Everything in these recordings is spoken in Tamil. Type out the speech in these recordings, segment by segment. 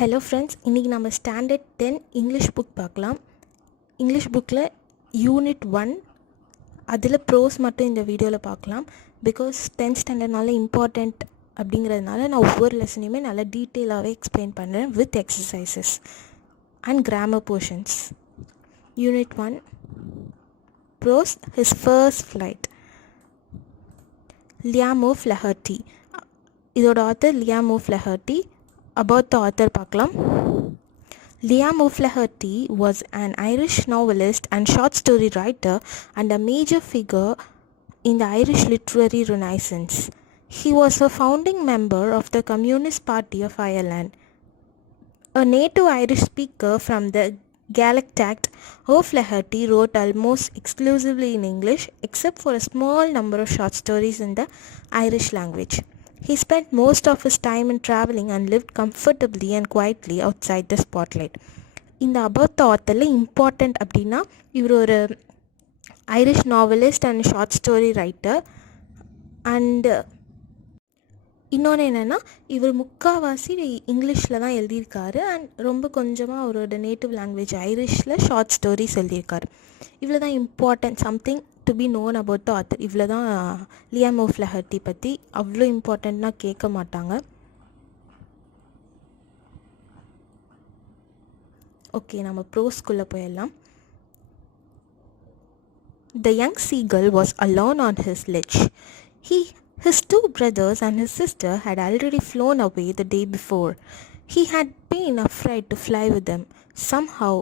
ஹலோ ஃப்ரெண்ட்ஸ், இன்றைக்கி நம்ம ஸ்டாண்டர்ட் 10 இங்கிலீஷ் புக் பார்க்கலாம். இங்கிலீஷ் புக்கில் யூனிட் 1 அதில் ப்ரோஸ் மட்டும் இந்த வீடியோவில் பார்க்கலாம். பிகாஸ் 10th ஸ்டாண்டர்ட்னால இம்பார்ட்டண்ட் அப்படிங்கிறதுனால நான் ஒவ்வொரு லெசனையுமே நல்லா டீட்டெயிலாகவே எக்ஸ்பிளைன் பண்ணுறேன் with exercises and grammar portions. Unit 1 prose His First Flight. Liam O'Flaherty. இதோட author Liam O'Flaherty. About the author பார்க்கலாம். Liam O'Flaherty was an Irish novelist and short story writer and a major figure in the Irish literary renaissance. He was a founding member of the Communist Party of Ireland. A native Irish speaker from the Gaelic tract, O'Flaherty wrote almost exclusively in English except for a small number of short stories in the Irish language. He spent most of his time in traveling and lived comfortably and quietly outside the spotlight. இந்த அபவுட் த ஆத்தரில் இம்பார்ட்டண்ட் அப்படின்னா இவர் ஒரு Irish novelist and short story writer. And இன்னொன்று என்னென்னா இவர் முக்கால்வாசி இங்கிலீஷில் தான் எழுதியிருக்காரு அண்ட் ரொம்ப கொஞ்சமாக அவரோட நேட்டிவ் லாங்குவேஜ் ஐரிஷில் ஷார்ட் ஸ்டோரிஸ் எழுதியிருக்காரு. இவ்வளோ தான் important something to be known about the author. இவ்வளோ தான் லியாம் ஓஃப்லஹர்ட்டி பற்றி. அவ்வளோ இம்பார்ட்டண்ட்னா கேட்க மாட்டாங்க. ஓகே, நம்ம ப்ரோஸ்குள்ளே போயிடலாம். The young seagull was alone on his ledge. His two brothers and his sister had already flown away the day before. He had been afraid to fly with them. Somehow,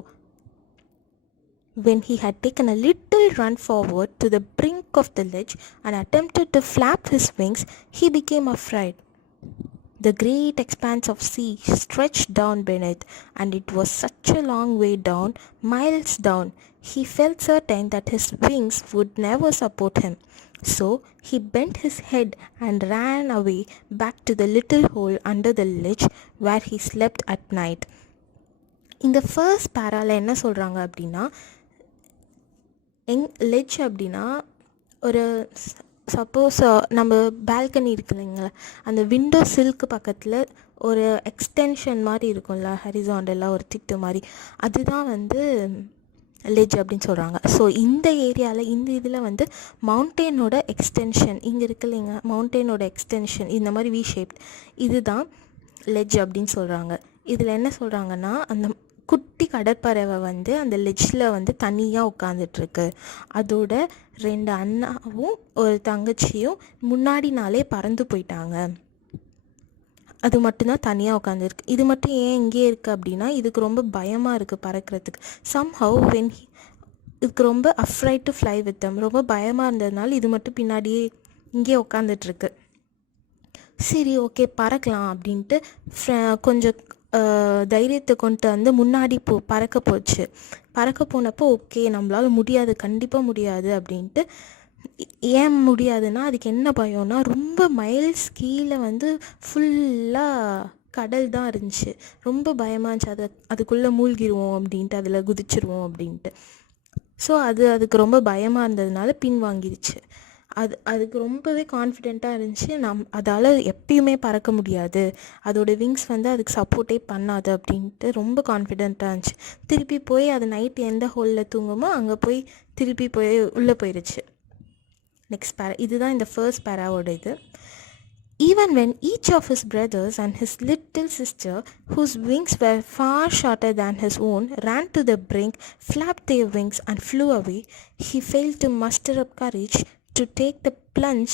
when he had taken a little run forward to the brink of the ledge and attempted to flap his wings, he became afraid. The great expanse of sea stretched down beneath, and it was such a long way down, miles down. He felt certain that his wings would never support him. So he bent his head and ran away back to the little hole under the ledge where he slept at night. இந்த ஃபர்ஸ்ட் பேரால என்ன சொல்கிறாங்க அப்படின்னா, லெட்ஜ் அப்படின்னா ஒரு சப்போஸ் நம்ம பால்கனி இருக்கு இல்லைங்களா, அந்த விண்டோ சில்க்கு பக்கத்தில் ஒரு எக்ஸ்டென்ஷன் மாதிரி இருக்கும்ல, ஹரிசாண்டலாக ஒரு திட்டு மாதிரி, அதுதான் வந்து லெட்ஜ் அப்படின்னு சொல்கிறாங்க. ஸோ இந்த ஏரியாவில் இந்த இதில் வந்து மவுண்டெயினோட எக்ஸ்டென்ஷன் இங்கே இருக்கு இல்லைங்க, மவுண்டெயினோட எக்ஸ்டென்ஷன் இந்த மாதிரி வி ஷேப், இதுதான் லெட்ஜ் அப்படின்னு சொல்கிறாங்க. இதில் என்ன சொல்கிறாங்கன்னா, அந்த குட்டி கடற்பறவை வந்து அந்த லெட்ஜில் வந்து தனியாக உட்காந்துட்ருக்கு. அதோட 2 அண்ணாவும் ஒரு தங்கச்சியும் முன்னாடி நாளே பறந்து போயிட்டாங்க. அது மட்டும்தான் தனியாக உட்காந்துருக்கு. இது மட்டும் ஏன் இங்கே இருக்குது அப்படின்னா, இதுக்கு ரொம்ப பயமாக இருக்குது பறக்கிறதுக்கு. சம்ஹவ் வென் இதுக்கு ரொம்ப afraid to fly with them, ரொம்ப பயமாக இருந்ததுனால இது மட்டும் பின்னாடியே இங்கே உட்காந்துட்ருக்கு. சரி, ஓகே பறக்கலாம் அப்படின்ட்டு கொஞ்சம் தைரியத்தை கொண்டு வந்து முன்னாடி பறக்க போனப்போ ஓகே நம்மளால் முடியாது, கண்டிப்பாக முடியாது அப்படின்ட்டு. ஏன் முடியாதுன்னா அதுக்கு என்ன பயம்னா, ரொம்ப மைல்ஸ் கீழே வந்து ஃபுல்லாக கடல் தான் இருந்துச்சு. ரொம்ப பயமாக இருந்துச்சு, அதுக்குள்ளே மூழ்கிடுவோம் அப்படின்ட்டு, அதில் குதிச்சிருவோம் அப்படின்ட்டு. ஸோ அதுக்கு ரொம்ப பயமாக இருந்ததுனால பின் வாங்கிடுச்சு. அதுக்கு ரொம்பவே கான்ஃபிடெண்ட்டாக இருந்துச்சு. அதால் எப்பயுமே பறக்க முடியாது, அதோட விங்ஸ் வந்து அதுக்கு சப்போர்ட்டே பண்ணாது அப்படின்ட்டு ரொம்ப கான்ஃபிடெண்ட்டாக இருந்துச்சு. திருப்பி போய் அது நைட்டு எந்த ஹோலில் தூங்குமோ அங்கே போய் திருப்பி உள்ளே போயிடுச்சு. நெக்ஸ்ட் பேரா, இதுதான் இந்த ஃபர்ஸ்ட் பேராவோட இது. Even when each of his brothers and his little sister, whose wings were far shorter than his own, ran to the brink, flapped their wings and flew away, he failed to muster up courage to take the plunge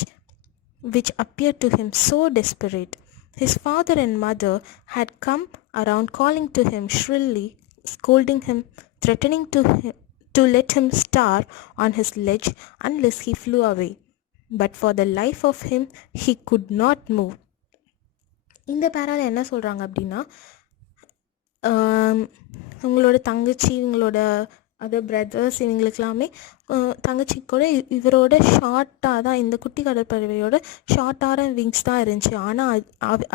which appeared to him so desperate. His father and mother had come around calling to him shrilly, scolding him, threatening to let him starve on his ledge unless he flew away. But for the life of him, he could not move. இந்த பேரால என்ன சொல்கிறாங்க அப்படின்னா, உங்களோட தங்கச்சி, இவங்களோட அதர் பிரதர்ஸ், இவங்களுக்கெல்லாமே தங்கச்சி கூட இவரோட ஷார்ட்டாக தான், இந்த குட்டி கடற்பறவையோட ஷார்ட்டான விங்ஸ் தான் இருந்துச்சு. ஆனால்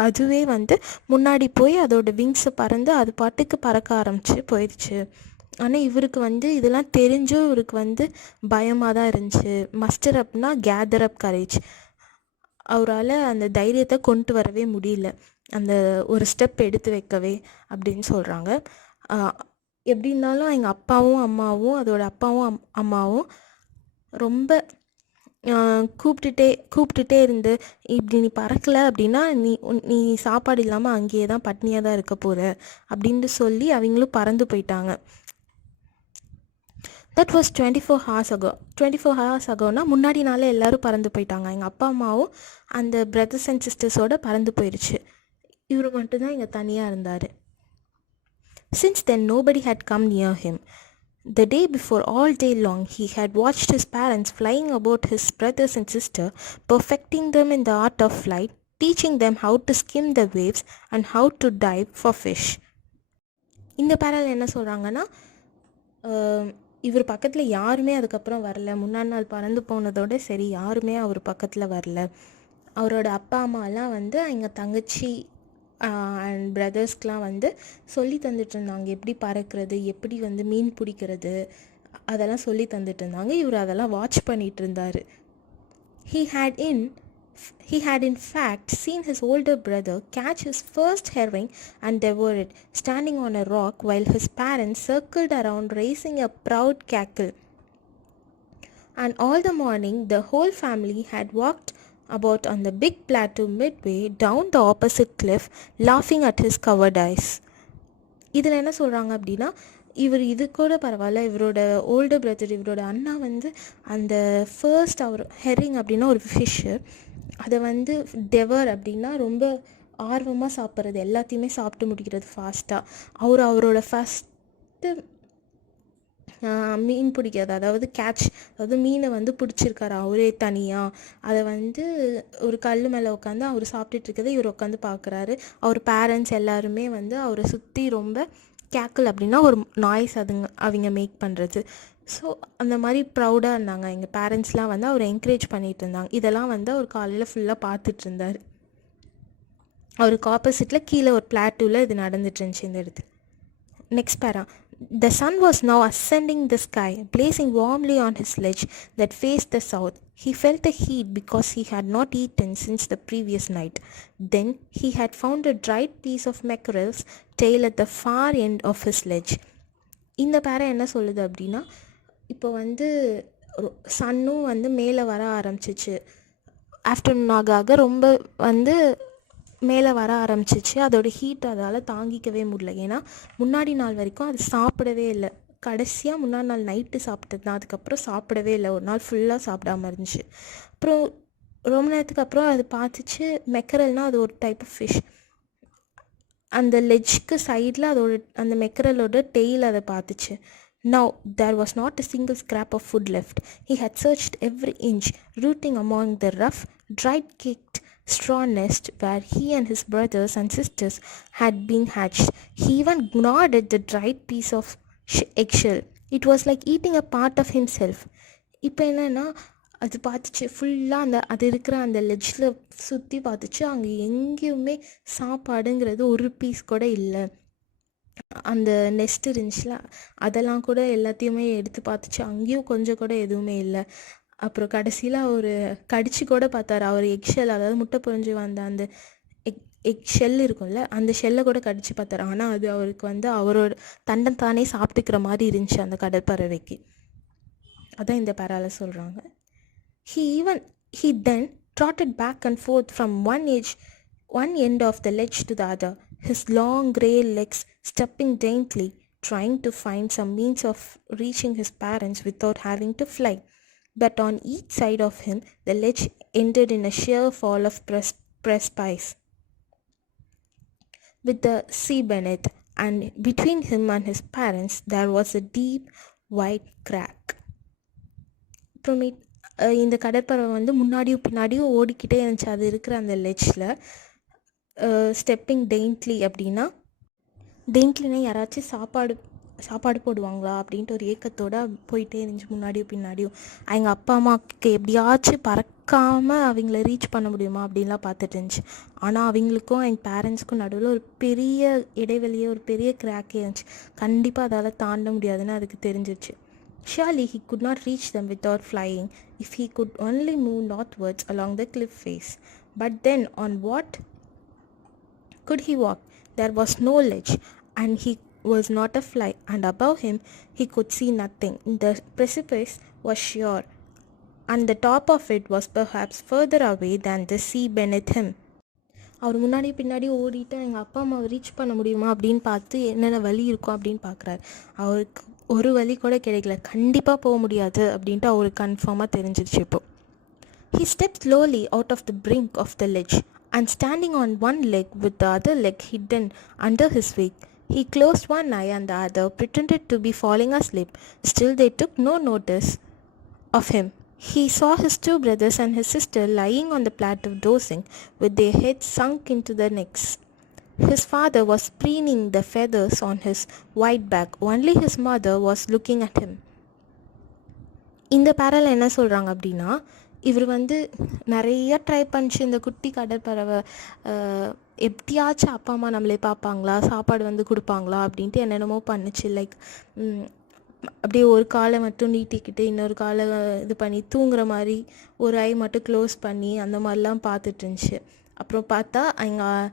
அதுவே வந்து முன்னாடி போய் அதோட விங்ஸை பறந்து அது பாட்டுக்கு பறக்க போயிடுச்சு. ஆனால் இவருக்கு வந்து இதெல்லாம் தெரிஞ்சும் இவருக்கு வந்து பயமாக தான் இருந்துச்சு. மஸ்டர் அப்னா கேதர் அப் கரேஜ், அவரால் அந்த தைரியத்தை கொண்டு வரவே முடியல. அந்த ஒரு ஸ்டெப் எடுத்து வைக்கவே அப்படின்னு சொல்கிறாங்க. எப்படி இருந்தாலும் எங்கள் அப்பாவும் அம்மாவும் அதோட அப்பாவும் அம்மாவும் ரொம்ப கூப்பிட்டுட்டே இருந்து, இப்படி நீ பறக்கலை அப்படின்னா நீ சாப்பாடு இல்லாமல் அங்கேயே தான் பட்னியாக தான் இருக்க போகிற அப்படின்ட்டு சொல்லி அவங்களும் பறந்து போயிட்டாங்க. That was 24 hours ago. 24 hours agoனா முன்னாடி நாளே எல்லோரும் பறந்து போயிட்டாங்க. எங்கள் அப்பா அம்மாவும் அந்த பிரதர்ஸ் அண்ட் சிஸ்டர்ஸோடு பறந்து போயிடுச்சு. இவர் மட்டும்தான் இங்கே தனியாக இருந்தார். Since then nobody had come near him. The day before, all day long, he had watched his parents flying about his brothers and sister, perfecting them in the art of flight, teaching them how to skim the waves and how to dive for fish. இந்த பேரல் என்ன சொல்கிறாங்கன்னா, இவர் பக்கத்தில் யாருமே அதுக்கப்புறம் வரல. முன்னாடி நாள் பறந்து போனதோட சரி, யாருமே அவர் பக்கத்தில் வரல. அவரோட அப்பா அம்மாலாம் வந்து எங்கள் தங்கச்சி அண்ட் பிரதர்ஸ்க்கெலாம் வந்து சொல்லி தந்துட்டு இருந்தாங்க, எப்படி பறக்கிறது, எப்படி வந்து மீன் பிடிக்கிறது, அதெல்லாம் சொல்லி தந்துட்டு இருந்தாங்க. இவர் அதெல்லாம் வாட்ச் பண்ணிகிட்டு இருந்தார். He had in fact seen his older brother catch his first herring and devour it, standing on a rock while his parents circled around raising a proud cackle. And all the morning the whole family had walked about on the big plateau midway down the opposite cliff, laughing at his cowardice. இதில் என்ன சொல்கிறாங்க அப்படின்னா, இவர் இது கூட பரவாயில்ல, இவரோட ஓல்டர் பிரதர், இவரோட அண்ணா வந்து அந்த ஃபர்ஸ்ட் அவர் ஹெரிங் அப்படின்னா ஒரு ஃபிஷ்ஷு, அதை வந்து டெவர் அப்படின்னா ரொம்ப ஆர்வமாக சாப்பிட்றது, எல்லாத்தையுமே சாப்பிட்டு முடிக்கிறது ஃபாஸ்ட்டாக. அவரோட ஃபஸ்ட்டு மீன் பிடிக்கிறது, அதாவது கேட்ச், அதாவது மீனை வந்து பிடிச்சிருக்காரு அவரே தனியாக. அதை வந்து ஒரு கல் மேலே உட்காந்து அவர் சாப்பிட்டுட்டு இருக்கிறத இவர் உட்காந்து பார்க்குறாரு. அவர் பேரண்ட்ஸ் எல்லாருமே வந்து அவரை சுற்றி ரொம்ப கேக்கிள் அப்படின்னா ஒரு நாய்ஸ் அவங்க மேக் பண்ணுறது. ஸோ அந்த மாதிரி ப்ரௌடாக இருந்தாங்க. எங்கள் பேரண்ட்ஸ்லாம் வந்து அவரை என்கரேஜ் பண்ணிகிட்டு இருந்தாங்க. இதெல்லாம் வந்து அவர் காலையில் ஃபுல்லாக பார்த்துட்டு இருந்தார். அவருக்கு ஆப்போசிட்டில் கீழே ஒரு பிளாட்டூவில் இது நடந்துட்டு இருந்துச்சு இந்த இடத்துல. நெக்ஸ்ட் பேரா. The sun was now ascending the sky, blazing warmly on his ledge that faced the south. He felt the heat because he had not eaten since the previous night. Then he had found a dried piece of mackerel's tail at the far end of his ledge. இந்த பேரை என்ன சொல்லுது அப்படின்னா, இப்போ வந்து சன்னும் வந்து மேலே வர ஆரம்பிச்சிச்சு. ஆஃப்டர்நூன் ஆக ரொம்ப வந்து மேலே வர ஆரம்பிச்சிச்சு. அதோட ஹீட் அதால் தாங்கிக்கவே முடியல. ஏன்னா முன்னாடி நாள் வரைக்கும் அது சாப்பிடவே இல்லை. கடைசியாக முன்னாடி நாள் நைட்டு சாப்பிட்டது தான், அதுக்கப்புறம் சாப்பிடவே இல்லை. ஒரு நாள் ஃபுல்லாக சாப்பிடாமல் இருந்துச்சு. அப்புறம் ரொம்ப நேரத்துக்கு அப்புறம் அது பார்த்துச்சு, மெக்கரல்னால் அது ஒரு டைப் ஆஃப் ஃபிஷ். அந்த லெஜ்க்கு சைடில் அதோட அந்த மெக்கரலோட டெய்ல் அதை பார்த்துச்சு. Now there was not a single scrap of food left. He had searched every inch, rooting among the rough, dried-caked straw nest where he and his brothers and sisters had been hatched. He even gnawed at the dried piece of eggshell. It was like eating a part of himself. இப்போ என்னென்னா, அது பார்த்துச்சு ஃபுல்லாக அது இருக்கிற அந்த லெஜ்ஜில் சுற்றி பார்த்துச்சு. அங்கே எங்கேயுமே சாப்பாடுங்கிறது ஒரு பீஸ் கூட இல்லை. அந்த நெஸ்ட் இருந்துச்சுல, அதெல்லாம் கூட எல்லாத்தையுமே எடுத்து பார்த்துச்சு. அங்கேயும் கொஞ்சம் கூட எதுவுமே இல்லை. அப்புறம் கடைசியில் அவர் கடிச்சு கூட பார்த்தாரு. அவர் எக்ஷெல், அதாவது முட்டை பொறிஞ்சு வந்த அந்த எக் ஷெல் இருக்கும்ல, அந்த ஷெல்லை கூட கடிச்சு பார்த்தாரு. ஆனால் அது அவருக்கு வந்து அவரோட தன்னைத்தானே சாப்பிட்டுக்கிற மாதிரி இருந்துச்சு அந்த கடற்பறவைக்கு. அதான் இந்த பேரால சொல்கிறாங்க. He then trotted back and forth from one end of the ledge to the other, his long grey legs stepping daintily, trying to find some means of reaching his parents without having to fly. But on each side of him, the ledge ended in a sheer fall of precipice, with the sea beneath, and between him and his parents there was a deep, wide crack. இந்த கடற்பறவை வந்து முன்னாடியும் பின்னாடியும் ஓடிக்கிட்டே இருந்துச்சு. அது இருக்கிற அந்த லெட்ஜில் ஸ்டெப்பிங் டெயின்ட்லி அப்படின்னா, டெயின்ட்லினா யாராச்சும் சாப்பாடு போடுவாங்களா அப்படின்ட்டு ஒரு ஏக்கத்தோடு போயிட்டே இருந்துச்சு முன்னாடியும் பின்னாடியும். அவங்க அப்பா அம்மாவுக்கு எப்படியாச்சும் பறக்காமல் அவங்கள ரீச் பண்ண முடியுமா அப்படின்லாம் பார்த்துட்டு இருந்துச்சு. ஆனால் அவங்களுக்கும் எங்கள் பேரண்ட்ஸ்க்கும் நடுவில் ஒரு பெரிய இடைவெளியே, ஒரு பெரிய கிராக்கே இருந்துச்சு. கண்டிப்பாக அதால் தாண்ட முடியாதுன்னு அதுக்கு தெரிஞ்சிருச்சு. Surely he could not reach them without flying if he could only move northwards along the cliff face. But then on what could he walk? There was no ledge, and he was not a fly, and above him he could see nothing. The precipice was sure, and the top of it was perhaps further away than the sea beneath him. அவர் முன்னாடி பின்னாடி ஓடிட்டு எங்கள் அப்பா அம்மாவை ரீச் பண்ண முடியுமா அப்படின்னு பார்த்து என்னென்ன வழி இருக்கும் அப்படின்னு பார்க்குறாரு. அவருக்கு ஒரு வழி கூட கிடைக்கல. கண்டிப்பாக போக முடியாது அப்படின்ட்டு அவருக்கு கன்ஃபார்மாக தெரிஞ்சிருச்சு. இப்போ he stepped slowly out of the brink of the ledge, and standing on one leg with the other leg hidden under his wig, he closed one eye and the other pretended to be falling asleep. Still they took no notice of him. He saw his two brothers and his sister lying on the plateau dozing, with their heads sunk into their necks. His father was preening the feathers on his white back. Only his mother was looking at him. இந்த பேரால என்ன சொல்கிறாங்க அப்படின்னா, இவர் நிறைய ட்ரை பண்ணிச்சு. இந்த குட்டி கடற்பறவை எப்படியாச்சும் அப்பா அம்மா நம்மளே பார்ப்பாங்களா, சாப்பாடு கொடுப்பாங்களா அப்படின்ட்டு என்னென்னமோ பண்ணுச்சு. லைக் அப்படியே ஒரு காலை மட்டும் நீட்டிக்கிட்டு இன்னொரு காலை இது பண்ணி தூங்குற மாதிரி, ஒரு ஐ மட்டும் க்ளோஸ் பண்ணி அந்த மாதிரிலாம் பார்த்துட்டு இருந்துச்சு. அப்புறம் பார்த்தா எங்கள்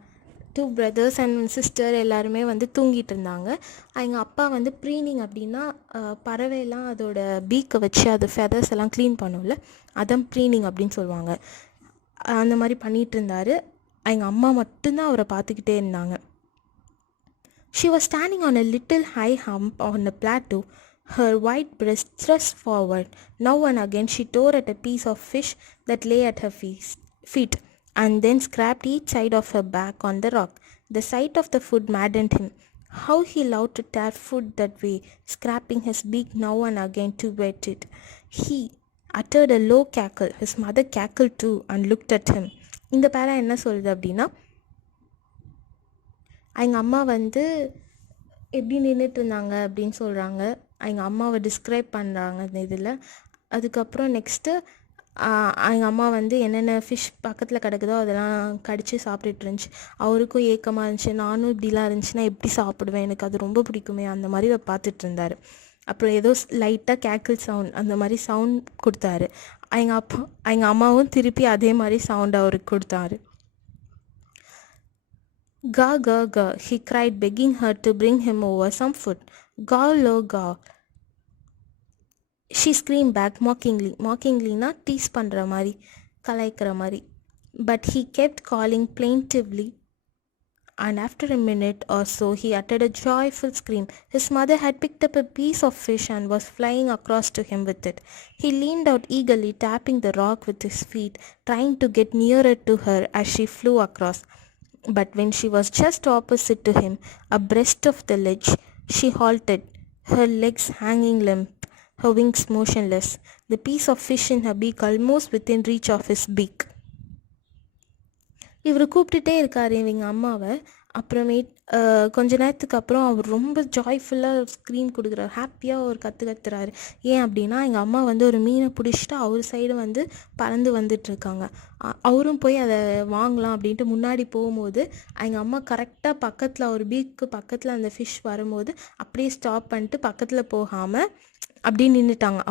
டூ பிரதர்ஸ் அண்ட் சிஸ்டர் எல்லாருமே தூங்கிட்டு இருந்தாங்க. எங்கள் அப்பா ப்ரீனிங் அப்படின்னா பறவையெல்லாம் அதோட பீக்கை வச்சு அது ஃபெதர்ஸ் எல்லாம் க்ளீன் பண்ணும்ல, அதான் ப்ரீனிங் அப்படின்னு சொல்லுவாங்க. அந்த மாதிரி பண்ணிகிட்டு இருந்தார். எங்கள் அம்மா மட்டும்தான் அவரை பார்த்துக்கிட்டே இருந்தாங்க. She was standing on a little high hump on the plateau, her white breast thrust forward. Now and again she tore at a piece of fish that lay at her feet, and then scraped each side of her back on the rock. The sight of the food maddened him. How he loved to tear food that way, scraping his beak now and again to wet it. He uttered a low cackle. His mother cackled too and looked at him. இந்த பேரா என்ன சொல்லுது அப்படின்னா, எங்கள் அம்மா எப்படி நின்றுட்டு இருந்தாங்க அப்படின்னு சொல்கிறாங்க. எங்கள் அம்மாவை டிஸ்கிரைப் பண்ணுறாங்க இந்த இதில். அதுக்கப்புறம் நெக்ஸ்ட்டு எங்கள் அம்மா என்னென்ன ஃபிஷ் பக்கத்தில் கிடக்குதோ அதெல்லாம் கடித்து சாப்பிட்டுட்டு இருந்துச்சு. அவருக்கும் ஏக்கமாக இருந்துச்சு, நானும் இப்படிலாம் இருந்துச்சுன்னா எப்படி சாப்பிடுவேன், எனக்கு அது ரொம்ப பிடிக்குமே, அந்த மாதிரி பார்த்துட்டு இருந்தார். அப்புறம் ஏதோ லைட்டாக கேக்கிள் சவுண்ட் அந்த மாதிரி சவுண்ட் கொடுத்தாரு. எங்கள் அம்மாவும் திருப்பி அதே மாதிரி சவுண்ட் அவருக்கு கொடுத்தாரு. "Ga, ga, ga," he cried, begging her to bring him over some food. "Gaw, lo, gaw," she screamed back mockingly. Mockingly-na tease பண்ணுற மாதிரி, கலாய்க்கிற மாதிரி. But he kept calling plaintively, and after a minute or so he uttered a joyful scream. His mother had picked up a piece of fish and was flying across to him with it. He leaned out eagerly, tapping the rock with his feet, trying to get nearer to her as she flew across. But when she was just opposite to him, abreast of the ledge, she halted, her legs hanging limp, her wings motionless, the piece of fish in her beak almost within reach of his beak. இவர் கூப்பிட்டுட்டே இருக்கார் இவங்க அம்மாவை. அப்புறமேட் கொஞ்ச நேரத்துக்கு அப்புறம் அவர் ரொம்ப ஜாய்ஃபுல்லாக ஸ்க்ரீன் கொடுக்குறாரு, ஹாப்பியாக ஒரு கற்றுறாரு. ஏன் அப்படின்னா, எங்கள் அம்மா ஒரு மீனை பிடிச்சிட்டு அவர் சைடு பறந்து வந்துட்டுருக்காங்க. அவரும் போய் அதை வாங்கலாம் அப்படின்ட்டு முன்னாடி போகும்போது எங்கள் அம்மா கரெக்டாக பக்கத்தில் ஒரு பீக்கு பக்கத்தில் அந்த ஃபிஷ் வரும்போது அப்படியே ஸ்டாப் பண்ணிட்டு பக்கத்தில் போகாமல் அப்படியே நின்றுட்டாங்க.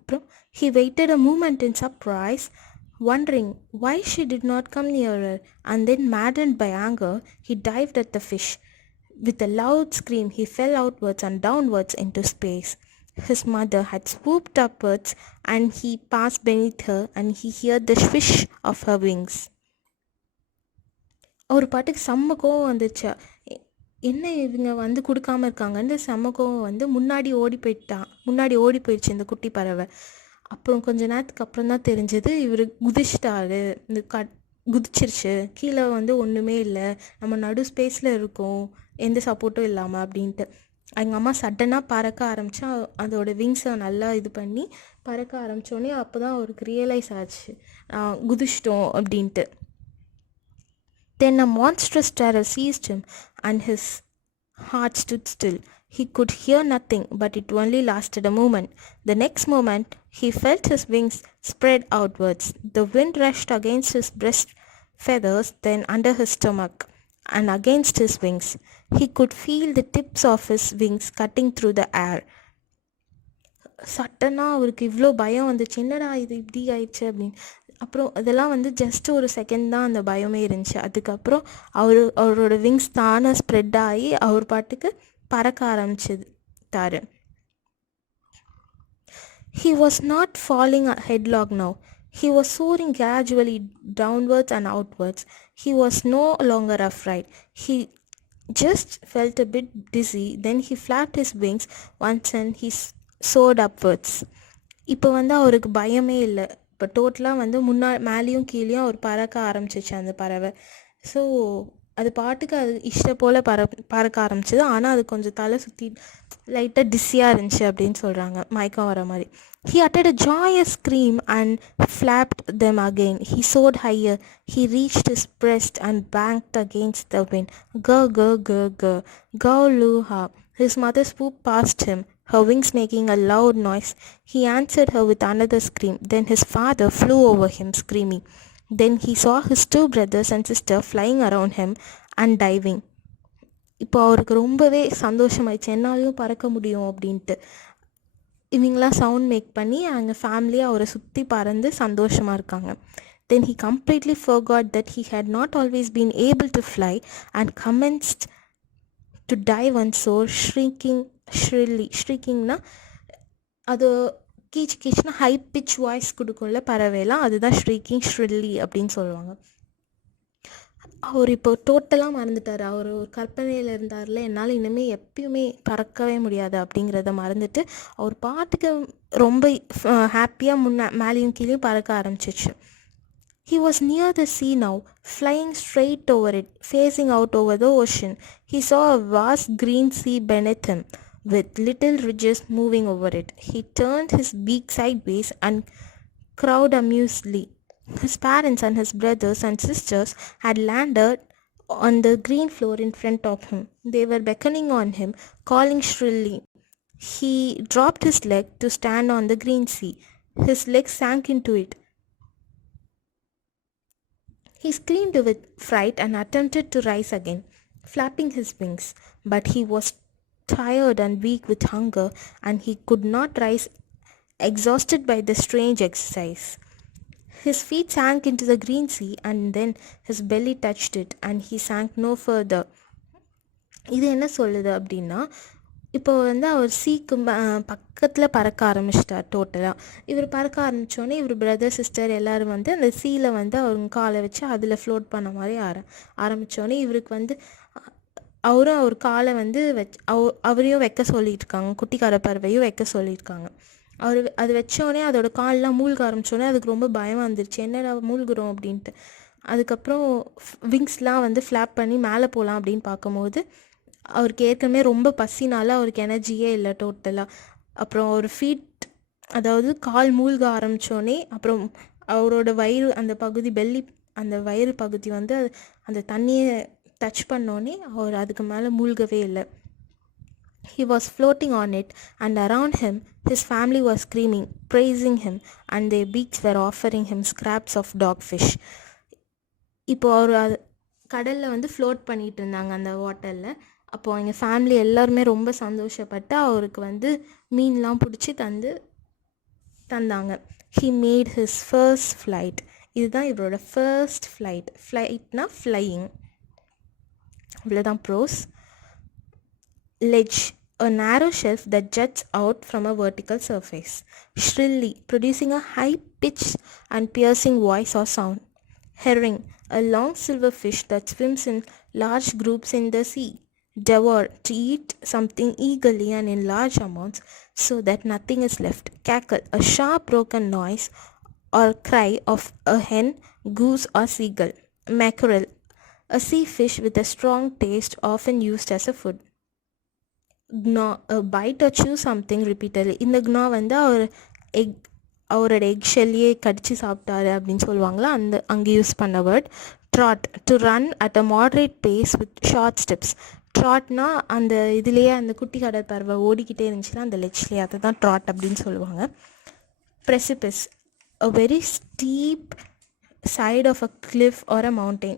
அப்புறம் he waited a moment in surprise, wondering why she did not come nearer, and then maddened by anger he dived at the fish. With a loud scream he fell outwards and downwards into space. His mother had swooped upwards and he passed beneath her, and he heard the swish of her wings. ஒரு பாட்டுக்கு செம்ம கோவம் வந்துச்சு. என்ன இவங்க கொடுக்காம இருக்காங்கன்னு செம்ம கோவம் முன்னாடி ஓடி போயிடுச்சு இந்த குட்டி பறவை. அப்புறம் கொஞ்ச நேரத்துக்கு அப்புறம் தான் தெரிஞ்சது, இவர் குதிச்சிட்டாரு, இந்த குதிச்சிருச்சு, கீழே ஒன்றுமே இல்லை, நம்ம நடு ஸ்பேஸில் இருக்கோம், எந்த சப்போர்ட்டும் இல்லாமல் அப்படின்ட்டு. எங்கள் அம்மா சடனாக பறக்க ஆரம்பித்தா, அதோட விங்ஸை நல்லா இது பண்ணி பறக்க ஆரம்பித்தோடனே அப்போ தான் அவருக்கு ரியலைஸ் ஆச்சு குதிச்சிட்டோம் அப்படின்ட்டு. Then a monstrous terror seized him and his heart stood still. He could hear nothing, but it only lasted a moment. The next moment he felt his wings spread outwards. The wind rushed against his breast feathers, then under his stomach and against his wings. He could feel the tips of his wings cutting through the air. சட்டனாக அவருக்கு இவ்வளோ பயம் வந்துச்சு, என்னடா இது இப்படி ஆயிடுச்சு அப்படின்னு. அப்புறம் அதெல்லாம் வந்து ஜஸ்ட் ஒரு செகண்ட் தான் அந்த பயமே இருந்துச்சு. அதுக்கப்புறம் அவரோட விங்ஸ் தானே ஸ்ப்ரெட் ஆகி அவர் பாட்டுக்கு பறக்க ஆரம்பிச்சிட்டாரு. He was not falling headlong now. He was soaring gradually downwards and outwards. He was no longer afraid. He just felt a bit dizzy. Then he flapped his wings once and he soared upwards. இப்போ வந்து அவருக்கு பயமே இல்லை. இப்போ டோட்டலாக வந்து மேலேயும் கீழேயும் அவர் பறக்க ஆரம்பிச்சிச்சு அந்த பறவை. ஸோ அது பாட்டுக்கு அது இஷ்ட போல் பறக்க ஆரம்பிச்சிது. ஆனால் அது கொஞ்சம் தலை சுற்றி லைட்டாக டிஸ்ஸியாக இருந்துச்சு அப்படின்னு சொல்கிறாங்க, மயக்கம் வர மாதிரி. He uttered a joyous scream and flapped them again. He soared higher. He reached his breast and banked against the wind. Gurr, gurr, gurr, gurr. Gau-lu-ha. His mother swooped past him, her wings making a loud noise. He answered her with another scream. Then his father flew over him, screaming. Then he saw his two brothers and sister flying around him and diving. இப்போ அவருக்கு ரொம்பவே சந்தோஷமாயிடுச்சு, என்னாலையும் பறக்க முடியும் அப்படின்ட்டு. இவங்களாம் சவுண்ட் மேக் பண்ணி அங்கே ஃபேமிலியாக அவரை சுற்றி பறந்து சந்தோஷமாக இருக்காங்க. Then he completely forgot that he had not always been able to fly and commenced to dive and soar, shrieking shrilly. Shriekingனா அது கீச்சுனா ஹை பிச் வாய்ஸ் கொடுக்கும்ல பறவைலாம், அதுதான் ஷ்ரீக்கிங் ஷ்ரில்லி அப்படின்னு சொல்லுவாங்க. அவர் இப்போ டோட்டலாக மறந்துட்டார். அவர் ஒரு கற்பனையில் இருந்தார்ல, என்னால் இனிமேல் எப்பயுமே பறக்கவே முடியாது அப்படிங்கிறத மறந்துட்டு அவர் பாட்டுக்கு ரொம்ப ஹாப்பியாக மேலேயும் கீழேயும் பறக்க ஆரம்பிச்சிச்சு. He was near the sea now, flying straight over it, facing out over the ocean. He saw a vast green sea beneath him, with little ridges moving over it. He turned his beak sideways and crowed amusedly. His parents and his brothers and sisters had landed on the green floor in front of him. They were beckoning on him, calling shrilly. He dropped his leg to stand on the green sea. His leg sank into it. He screamed with fright and attempted to rise again, flapping his wings. But he was tired and weak with hunger, and he could not rise, exhausted by the strange exercise. His feet sank into the green sea, and then his belly touched it, and he sank no further. இது என்ன சொல்லுது அப்படின்னா, இப்போ வந்து அவர் சீக்கு பக்கத்தில் பறக்க ஆரம்பிச்சிட்டார் டோட்டலாக. இவர் பறக்க ஆரம்பித்தோடனே இவர் பிரதர் சிஸ்டர் எல்லோரும் வந்து அந்த சீல வந்து அவங்க காலை வச்சு அதில் ஃப்ளோட் பண்ண மாதிரி ஆரம்பித்தோடனே இவருக்கு வந்து அவரும் அவர் காலை வந்து அவரையும் வைக்க சொல்லியிருக்காங்க, குட்டிக்கார பறவையும் வைக்க சொல்லியிருக்காங்க. அது வச்சோடனே அதோட கால்லாம் மூழ்க ஆரம்பித்தோடனே அதுக்கு ரொம்ப பயமாக வந்துருச்சு, என்னடா மூழ்கிறோம் அப்படின்ட்டு. அதுக்கப்புறம் விங்ஸ்லாம் வந்து ஃப்ளாப் பண்ணி மேலே போகலாம் அப்படின்னு பார்க்கும்போது அவருக்கு ஏற்கனவே ரொம்ப பசினால அவருக்கு எனர்ஜியே இல்லை டோட்டலாக. அப்புறம் ஒரு ஃபீட், அதாவது கால் மூழ்க ஆரம்பித்தோடனே அப்புறம் அவரோட வயிறு அந்த பகுதி, பெல்லி அந்த வயிறு பகுதி வந்து அந்த தண்ணியை டச் பண்ணோடனே அவர் அதுக்கு மேலே மூழ்கவே இல்லை. He was floating on it, and around him his family was screaming, praising him, and their beaks were offering him scraps of dogfish. இப்போ அவர் கடலில் வந்து ஃப்ளோட் பண்ணிகிட்டு இருந்தாங்க அந்த வாட்டரில். அப்போது எங்கள் ஃபேமிலி எல்லாருமே ரொம்ப சந்தோஷப்பட்டு அவருக்கு வந்து மீன்லாம் பிடிச்சி தந்தாங்க. He made his first flight. இதுதான் இவரோட ஃபர்ஸ்ட் ஃப்ளைட். ஃப்ளைட்னா ஃப்ளையிங். இவ்வளோதான் pros. Ledge, a narrow shelf that juts out from a vertical surface. Shrilly, producing a high-pitched and piercing voice or sound. Herring, a long silver fish that swims in large groups in the sea. Devour, to eat something eagerly and in large amounts so that nothing is left. Cackle, a sharp broken noise or cry of a hen, goose or seagull. Mackerel, a sea fish with a strong taste often used as a food. Gnaw, a bite or chew something repeatedly. இந்த gnaw வந்து அவரோட எக் ஷெல்லியே கடிச்சு சாப்பிட்டாரு அப்படின்னு சொல்லுவாங்களா, அங்கே யூஸ் பண்ண word. Trot, to run at a moderate pace with short steps. ட்ராட்னா அந்த இதுலேயே அந்த குட்டி கடற்பறவை ஓடிக்கிட்டே இருந்துச்சுன்னா அந்த லெட்ச்லேயே, அதை தான் ட்ராட் அப்படின்னு சொல்லுவாங்க. Precipice, a very steep side of a cliff or a mountain.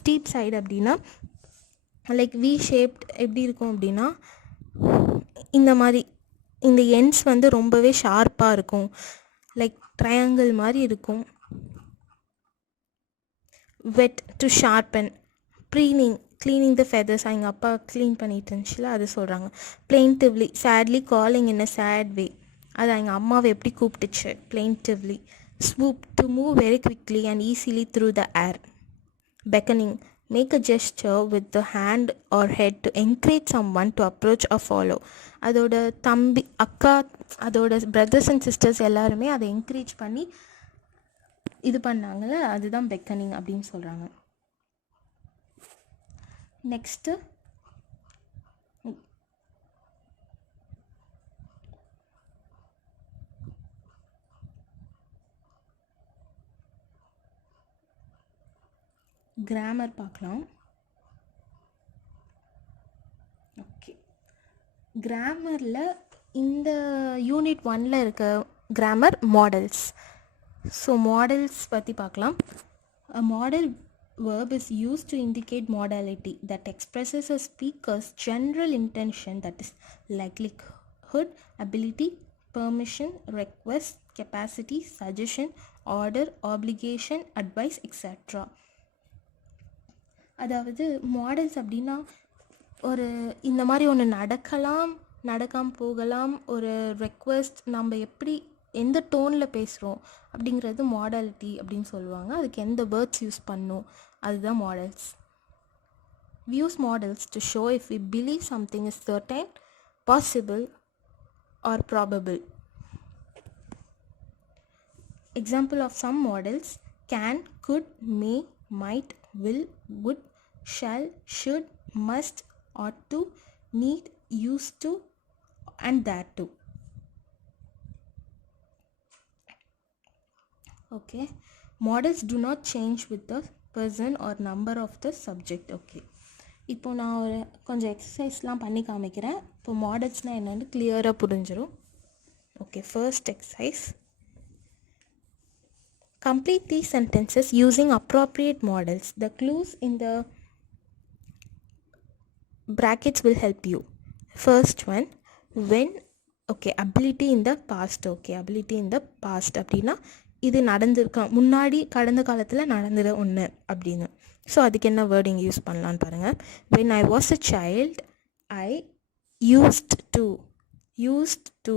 Steep side அப்படின்னா லைக் வி ஷேப்ட் எப்படி இருக்கும் அப்படின்னா இந்த மாதிரி இந்த எண்ட்ஸ் வந்து ரொம்பவே ஷார்ப்பாக இருக்கும், லைக் ட்ரையாங்கிள் மாதிரி இருக்கும். Whet to sharpen, cleaning the feathers, எங்கள் அப்பா க்ளீன் பண்ணிட்டு இருந்துச்சுல அது சொல்கிறாங்க. Plaintively, sadly calling in a sad way, அது எங்கள் அம்மாவை எப்படி கூப்பிட்டுச்சு, plaintively. Swoop, to move very quickly and easily through the air. Beckoning, make a gesture with the hand or head to encourage someone to approach or follow. அதோட தம்பி அக்கா, அதோட பிரதர்ஸ் அண்ட் சிஸ்டர்ஸ் எல்லாருமே அதை என்கரேஜ் பண்ணி இது பண்ணாங்கல்ல, அதுதான் பெக்கனிங் அப்படின்னு சொல்கிறாங்க. நெக்ஸ்ட்டு கிராமர் பார்க்கலாம். ஓகே, கிராமரில் இந்த யூனிட் 1ல் இருக்க கிராமர் மாடல்ஸ். ஸோ மாடல்ஸ் பற்றி பார்க்கலாம். A model verb is used to indicate modality that expresses a speaker's general intention, that is likelihood, ability, permission, request, capacity, suggestion, order, obligation, advice, etc. அதாவது மாடல்ஸ் அப்படின்னா ஒரு இந்த மாதிரி ஒன்று நடக்கலாம், நடக்காமல் போகலாம், ஒரு ரெக்வெஸ்ட், நம்ம எப்படி எந்த டோனில் பேசுகிறோம் அப்படிங்கிறது மாடாலிட்டி அப்படின்னு சொல்லுவாங்க. அதுக்கு எந்த வேர்ட்ஸ் யூஸ் பண்ணணும், அதுதான் models. We use models to show if we believe something is certain, possible or probable. Example of some models: can, could, may, might, will, would, shall, should, must, ought to, need, used to and that to. Okay, models do not change with the person or number of the subject. Okay, இப்போ நான் ஒரு கொஞ்சம் எக்ஸசைஸ்லாம் பண்ணி காமிக்கிறேன். இப்போ மாடல்ஸ்னால் என்னென்னு கிளியராக புரிஞ்சிடும். Okay, first exercise. Complete these sentences using appropriate models. The clues in the brackets will help you. First one, when. Okay, ability in the past. Okay, ability in the past அப்படின்னா இது நடந்திருக்கலாம், முன்னாடி கடந்த காலத்தில் நடந்துற ஒன்று அப்படின்னு. ஸோ அதுக்கு என்ன வேர்டிங் யூஸ் பண்ணலான்னு பாருங்கள். when I was a child, I used to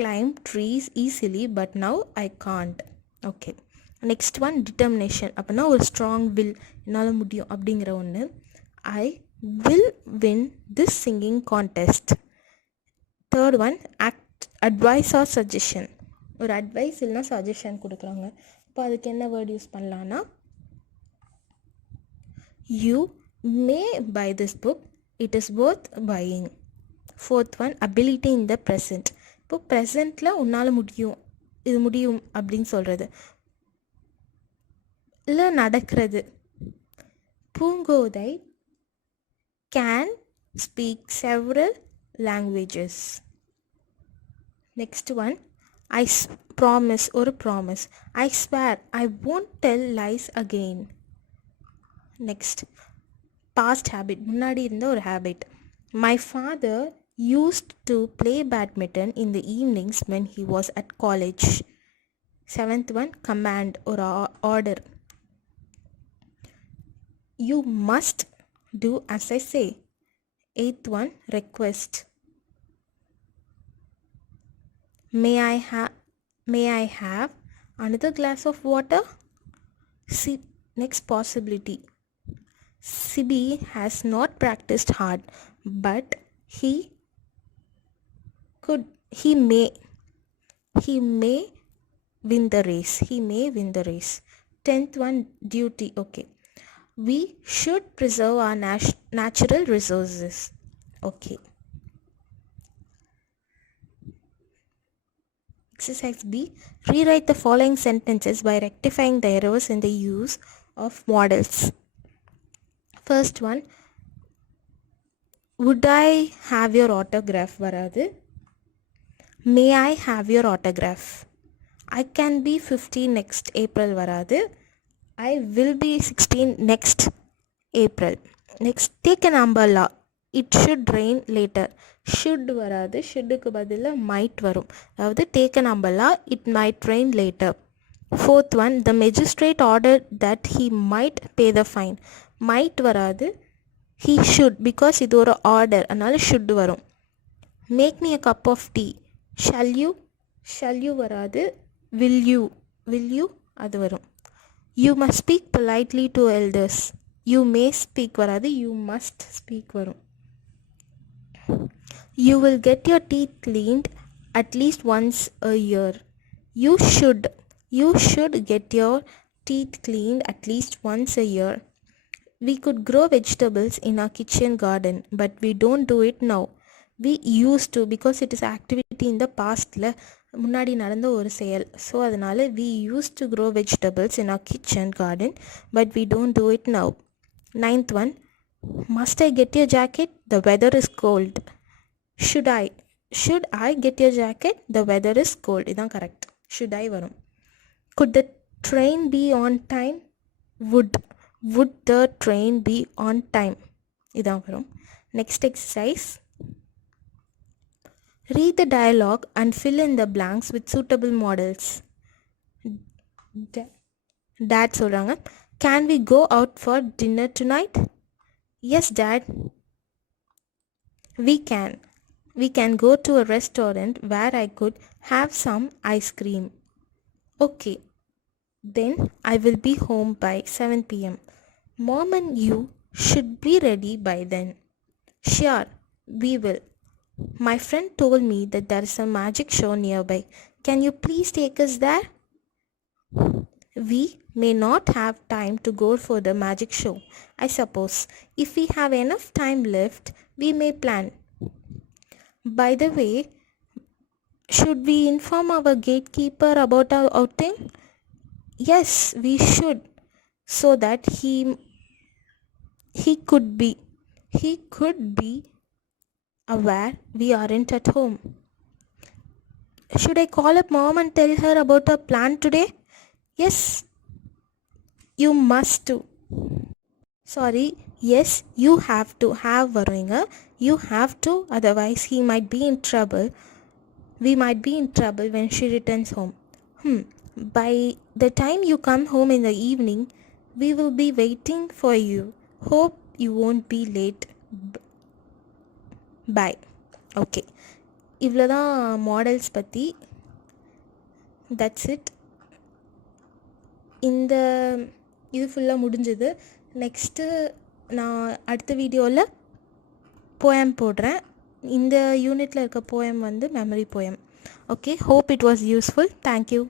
climb trees easily, but now I can't. Okay, next one determination. அப்படின்னா ஒரு ஸ்ட்ராங் வில், என்னால் முடியும் அப்படிங்கிற ஒன்று. I will win this singing contest. Third one advice or suggestion. ஒரு அட்வைஸ் இல்லைனா சஜஷன் கொடுக்குறாங்க. இப்போ அதுக்கு என்ன வேர்ட் யூஸ் பண்ணலான்னா, you may buy this book, it is worth buying. Fourth one ability in the present. இப்போ ப்ரெசண்ட்டில் உன்னால் முடியும், இது முடியும் அப்படின்னு சொல்கிறது இல்லை நடக்கிறது. Poongothai can speak several languages. Next one, I promise or promise. I swear I won't tell lies again. Next, past habit, முன்னாடி இருந்த ஒரு habit. My father used to play badminton in the evenings when he was at college. Seventh one, command or order. You must do as I say. Eighth one, request. May I have another glass of water? Next, possibility. Sibi has not practiced hard, but he may win the race. 10th one, duty. Okay, we should preserve our natural resources. Okay. Exercise B. Rewrite the following sentences by rectifying the errors in the use of models. First one, would I have your autograph? வராது. May I have your autograph? I can be 50 next April. வராது. I will be 16 next April. Next, take an umbrella. it should rain later. should வராது, shouldக்கு பதிலா might வரும். அதாவது take an umbrella, it might rain later. Fourth one, the magistrate ordered that he might pay the fine. might வராது, he should, because இது ஒரு order, அதனால should வரும். make me a cup of tea. shall you வராது, will you அது வரும். you must speak politely to elders. you may speak வராது, you must speak வரும். you will get your teeth cleaned at least once a year. you should get your teeth cleaned at least once a year. we could grow vegetables in our kitchen garden, but we don't do it now. we used to, because it is activity in the pastல முன்னாடி நடந்த ஒரு செயல், ஸோ அதனால் we used to grow vegetables in our kitchen garden, but we don't do it now. Ninth one, must I get your jacket? the weather is cold. should I get your jacket? the weather is cold. இதான் கரெக்ட். should I வரும். could the train be on time? would the train be on time? இதான் வரும். next exercise, read the dialogue and fill in the blanks with suitable models. Dad சொல்றாங்க, can we go out for dinner tonight? yes dad, we can go to a restaurant where I could have some ice cream. okay, then I will be home by 7 p.m. mom and you should be ready by then. sure, we will. my friend told me that there is a magic show nearby. can you please take us there? we may not have time to go for the magic show, I suppose. if we have enough time left, we may plan. by the way, should we inform our gatekeeper about our outing? yes, we should, so that he could be aware we aren't at home. should I call up mom and tell her about our plan today? yes, you must to. sorry, yes, you have to. have வருவீங்க, you have to, otherwise he might be in trouble. we might be in trouble when she returns home. by the time you come home in the evening, we will be waiting for you. hope you won't be late. bye. Okay, இவ்வளோதான் மாடல்ஸ் பற்றி. That's it. இது ஃபுல்லாக முடிஞ்சது. நெக்ஸ்ட்டு நான் அடுத்த வீடியோவில் போயம் போடுறேன். இந்த யூனிட்டில் இருக்க போயம் வந்து memory poem. Okay, hope it was useful. Thank you.